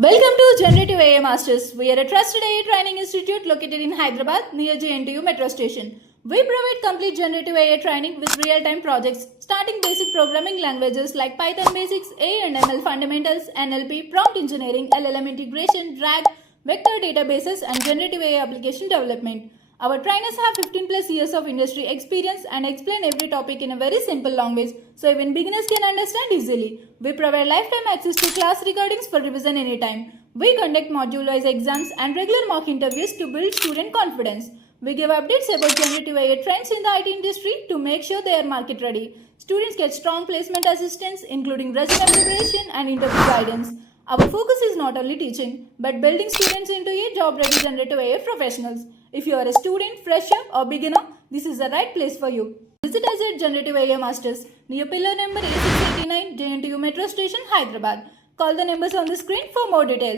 Welcome to Generative AI Masters. We are a trusted AI training institute located in Hyderabad near JNTU metro station. We provide complete generative AI training with real-time projects starting basic programming languages like Python basics, AI and ML fundamentals, NLP, prompt engineering, LLM integration, RAG, vector databases and generative AI application development. Our trainers have 15 plus years of industry experience and explain every topic in a very simple language so even beginners can understand easily. We provide lifetime access to class recordings for revision anytime. We conduct module-wise exams and regular mock interviews to build student confidence. We give updates about generative AI trends in the IT industry to make sure they are market ready. Students get strong placement assistance including resume preparation and interview guidance. Our focus is not only teaching, but building students into a job-ready generative AI professionals. If you are a student, fresher or beginner, this is the right place for you. Visit us at Generative AI Masters near pillar number A689 JNTU Metro Station, Hyderabad. Call the numbers on the screen for more details.